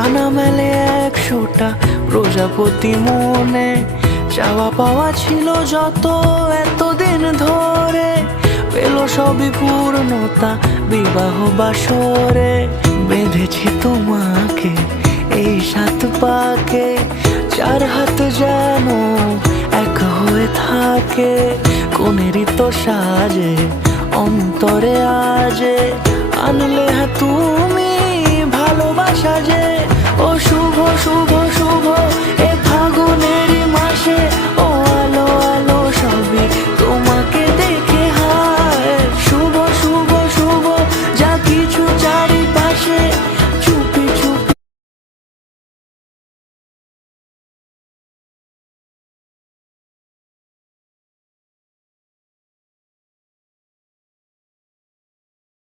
ডানা মেলে 100টা প্রজাপতি মনে, চাওয়া পাওয়া ছিল যত এতদিন ধরে, পেল সবই পূর্ণতা বিবাহ বাসরে। বেঁধেছি তোমাকে এই 7 পাকে, 4 হাত যেন এক হয়ে থাকে, কোনেরই তো সাজে অন্তরে আজে আনলে তুমি ভালোবাসা যে। ও শুভ শুভ